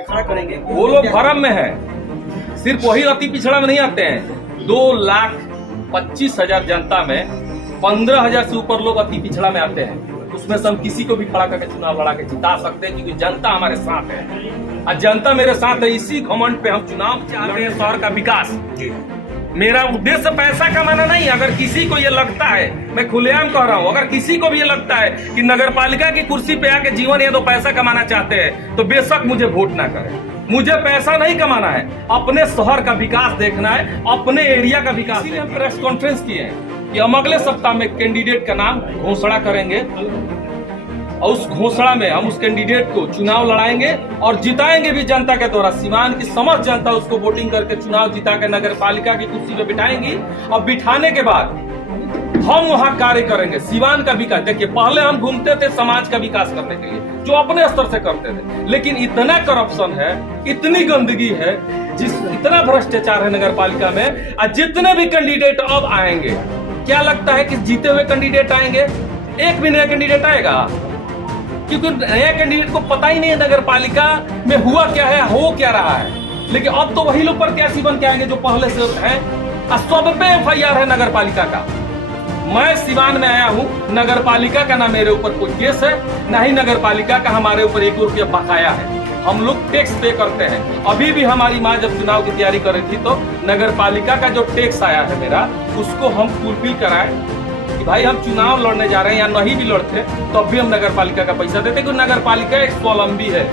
खड़ा करेंगे। वो लोग भरम में है, सिर्फ वही अति पिछड़ा में नहीं आते हैं। 2,25,000 जनता में 15,000 से ऊपर लोग अति पिछड़ा में आते हैं। उसमें से हम किसी को भी खड़ा करके चुनाव लड़ा के जिता सकते हैं, क्योंकि जनता हमारे साथ है और जनता मेरे साथ है। इसी घमंड पे हम चुनाव चाहते हैं, शहर का विकास। मेरा उद्देश्य पैसा कमाना नहीं। अगर किसी को ये लगता है, मैं खुलेआम कह रहा हूँ, अगर किसी को भी ये लगता है कि नगर पालिका की कुर्सी पे आके जीवन या तो पैसा कमाना चाहते हैं, तो बेशक मुझे वोट ना करें। मुझे पैसा नहीं कमाना है, अपने शहर का विकास देखना है, अपने एरिया का विकास। इसीलिए हम प्रेस कॉन्फ्रेंस किए हैं कि हम अगले सप्ताह में कैंडिडेट का नाम घोषणा करेंगे और उस घोषणा में हम उस कैंडिडेट को चुनाव लड़ाएंगे और जिताएंगे भी जनता के द्वारा। सिवान की समस्त जनता उसको वोटिंग करके चुनाव जिता के नगर पालिका की कुर्सी पे बिठाएंगी और बिठाने के बाद हम वहां कार्य करेंगे, सिवान का विकास। देखिए, पहले हम घूमते थे समाज का विकास करने के लिए, जो अपने स्तर से करते थे, लेकिन इतना करप्शन है, इतनी गंदगी है, इतना भ्रष्टाचार है नगर पालिका में। और जितने भी कैंडिडेट अब आएंगे, क्या लगता है कि जीते हुए कैंडिडेट आएंगे? एक भी नया कैंडिडेट आएगा? क्योंकि नया कैंडिडेट को पता ही नहीं है नगर पालिका में हुआ क्या है, हो क्या रहा है। लेकिन अब तो वही लोग प्रत्याशी बन के आएंगे जो पहले से हैं। सब पे FIR है नगर पालिका का। मैं सिवान में आया हूँ, नगर पालिका का ना मेरे ऊपर कोई केस है, ना ही नगर पालिका का हमारे ऊपर 1 रुपया बकाया है। हम लोग टैक्स पे करते हैं। अभी भी हमारी माँ जब चुनाव की तैयारी कर रही थी, तो नगर पालिका का जो टैक्स आया है मेरा, उसको हम फुलफिल कराए कि भाई हम चुनाव लड़ने जा रहे हैं, या नहीं भी लड़ते तो अब भी हम नगर पालिका का पैसा देते, क्योंकि नगर पालिका एक स्वावलंबी है।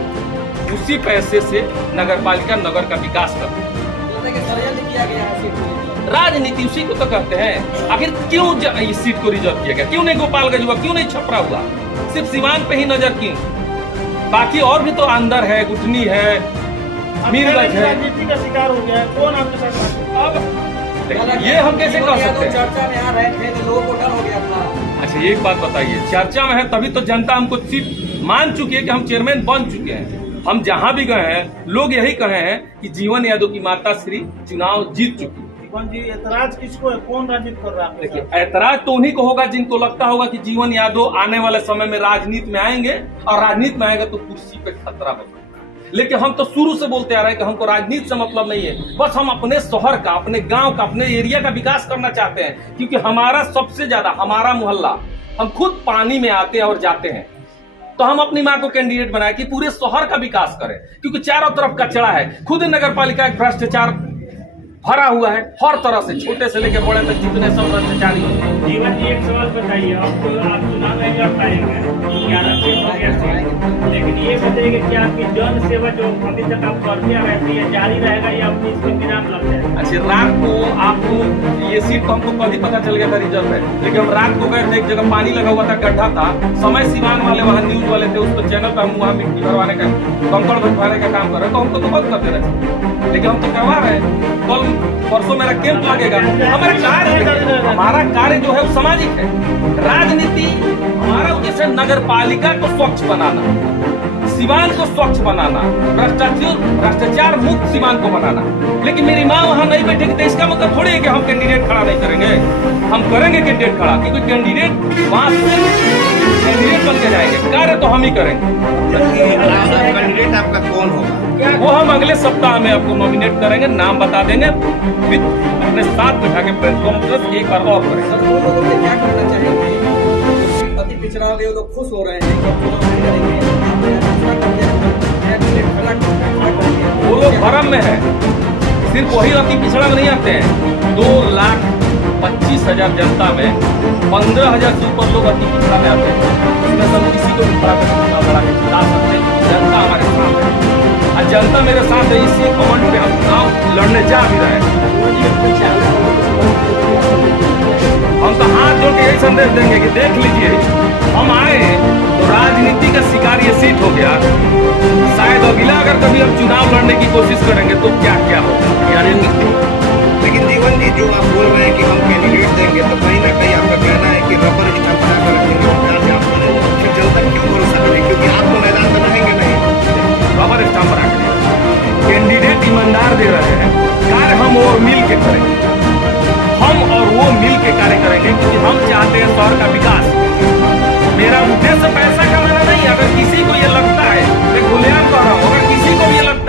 उसी पैसे से नगर पालिका नगर का विकास करती है। राजनीति उसी को तो कहते हैं। आखिर क्यों इस सीट को रिजर्व किया गया? क्यों नहीं गोपालगंज हुआ? क्यों नहीं छपरा हुआ? सिर्फ सिवान पे ही नजर क्यों? बाकी और भी तो अंदर है, गुठनी है, मीरगंज है। राजनीति का शिकार हो गया है, कौन आपके साथ? अब ये हम कैसे कर सकते हैं? चर्चा में आ रहे थे तो लोगों को डर हो गया था। अच्छा, एक बात बताइए, चर्चा में है तभी तो जनता हमको सीट मान चुकी है कि हम चेयरमैन बन चुके हैं। हम जहां भी गए हैं, लोग यही कहे हैं कि जीवन यादव की माता श्री चुनाव जीत चुकी है। जी, ऐतराज किसको है? कौन राजनीति कर रहा है? देखिए, ऐतराज तो उन्हीं को होगा जिनको लगता होगा कि जीवन यादव आने वाले समय में राजनीति में आएंगे, और राजनीति में आएगा तो कुर्सी पे खतरा हो सकता है। लेकिन हम तो शुरू से बोलते आ रहे हैं कि हमको राजनीति से मतलब नहीं है, बस हम अपने शहर का, अपने गांव का, अपने एरिया का विकास करना चाहते हैं। क्योंकि हमारा सबसे ज्यादा, हमारा मोहल्ला, हम खुद पानी में आते हैं और जाते हैं, तो हम अपनी माँ को कैंडिडेट बनाए कि पूरे शहर का विकास करें। क्योंकि चारों तरफ कचरा है, खुद नगर पालिका एक भ्रष्टाचार भरा हुआ है, हर तरह से, छोटे से लेकर बड़े तक जितने सब भ्रष्टाचारी हैं। जीवन जी, एक सवाल बताइए, अब तो आप चुनाव में लड़ पाएंगे 11 से हो गया से, लेकिन ये बताइए कि आपकी जन सेवा जो अभी तक आप करते रहती है जारी रहेगा या अपनी इसका विराम लग जाएगा? अच्छा, रात को आपको ये सीट तो हमको कल ही पता चल गया था रिजर्व है, लेकिन हम रात को गए थे, एक जगह पानी लगा हुआ था, गड्ढा था, समय सिवान वाले वहाँ न्यूज वाले थे, उसको चैनल पर हम वहाँ मिट्टी भरवाने का, कंकड़ भरवाने का काम कर रहे, तो हमको तो बंद कर देना, लेकिन हम तो करवा रहे हैं। कल परसों मेरा कैंप लगेगा। हमारा कार्य जो है वो सामाजिक है। राजनीति हमारा उद्देश्य है नगर पालिका को स्वच्छ बनाना, सिवान को स्वच्छ बनाना, भ्रष्टाचार मुक्त सिवान को बनाना। लेकिन मेरी माँ वहां नहीं बैठेगी तो इसका मतलब थोड़ी है कि हम कैंडिडेट खड़ा नहीं करेंगे। हम करेंगे कैंडिडेट खड़ा, क्योंकि कैंडिडेट वहां से कैंडिडेट बन के जाएंगे, कार्य तो हम ही करेंगे। कैंडिडेट आपका कौन होगा? वो हम अगले सप्ताह में आपको नॉमिनेट करेंगे, नाम बता देंगे, फिर अपने साथ बैठा के प्रेस कॉन्फ्रेंस एक बार और करेंगे। सर, वो लोगों से क्या करना चाहेंगे? अति पिछड़ा वाले लोग खुश हो रहे हैं कि अब चुनाव नहीं लड़ेंगे। वो लोग भरम में है, सिर्फ वही अति पिछड़ा में नहीं आते हैं। 2,25,000 जनता में 15,000 से ऊपर लोग अति पिछड़ा में आते हैं। उसमें हम किसी को भी खड़ा करके चुनाव लड़ा के जिता सकते हैं। जनता हमारे साथ है और जनता मेरे साथ है। इसी कमांड पे हम चुनाव लड़ने जा भी रहे हैं। हम तो हाथ जोड़ के यही संदेश देंगे कि देख लीजिए, हम आए तो राजनीति का शिकार ये सीट हो गया। शायद अगला अगर कभी हम चुनाव लड़ने की कोशिश करेंगे तो क्या क्या होगा यानी। लेकिन जीवन जी, जो आप बोल रहे हैं कि हम कैंडिडेट देंगे, तो कहीं ना कहीं आपका कहना है कि रबर स्टाम्प बना कर रखेंगे और आप फिर जनता क्यों भरोसा करें? क्योंकि आप तो मैदान में रहेंगे नहीं। रबर स्टाम्प बना के कैंडिडेट ईमानदार दे रहे हैं, कार्य हम और मिल के करेंगे, हम और वो मिल के कार्य करेंगे, क्योंकि हम चाहते हैं शहर का विकास। मेरा उद्देश्य पैसा कमाना नहीं। अगर किसी को ये लगता है, मैं खुलेआम कह रहा हूँ, अगर किसी को भी ये लगता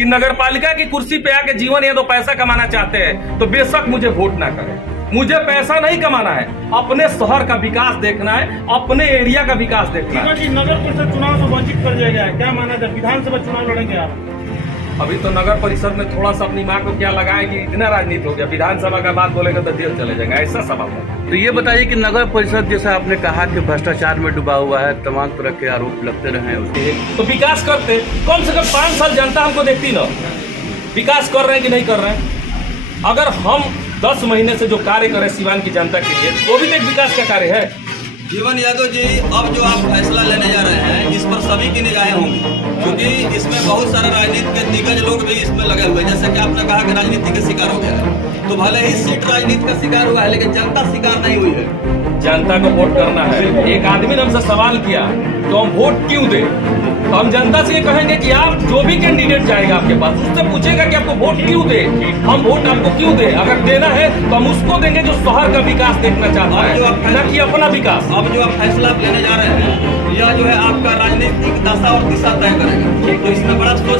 कि नगर पालिका की कुर्सी पे आके जीवन या तो पैसा कमाना चाहते हैं तो बेशक मुझे वोट ना करें। मुझे पैसा नहीं कमाना है, अपने शहर का विकास देखना है, अपने एरिया का विकास देखना है। जी, नगर परिषद चुनाव से वंचित कर दिया गया है, क्या माना जाए? विधानसभा चुनाव लड़ेंगे आप? अभी तो नगर परिषद में थोड़ा सा अपनी माँ को क्या लगाए कि इतना राजनीति हो गया, विधानसभा का बात बोलेगा तो जेल चले जाएगा, ऐसा सवाल है। तो ये बताइए कि नगर परिषद जैसा आपने कहा कि भ्रष्टाचार में डूबा हुआ है, तमाम तरह के आरोप लगते रहे हैं उसके, तो विकास करते, कम से कम 5 साल जनता हमको देखती ना, विकास कर रहे हैं कि नहीं कर रहे हैं। अगर हम 10 महीने से जो कार्य करें सिवान की जनता के लिए, वो भी तो एक विकास का कार्य है। जीवन यादव जी, अब जो आप फैसला लेने जा रहे हैं इस पर सभी की निगाहें होंगी, क्योंकि इसमें बहुत सारे राजनीति के दिग्गज लोग भी इसमें लगे हुए हैं। जैसे कि आपने कहा कि राजनीति का शिकार हो गया है, तो भले ही सीट राजनीति का शिकार हुआ है लेकिन जनता शिकार नहीं हुई है। जनता को वोट करना है। एक आदमी ने हमसे सवाल किया तो हम वोट क्यों दें, तो हम जनता से ये कहेंगे कि आप जो भी कैंडिडेट जाएगा आपके पास, उससे पूछेगा कि आपको वोट क्यों दे, हम वोट आपको क्यों दे। अगर देना है तो हम उसको देंगे जो शहर का विकास देखना चाहता है, न कि अपना विकास। अब जो आप फैसला लेने जा रहे हैं यह जो है आपका राजनीतिक दशा और दिशा तय करेगा।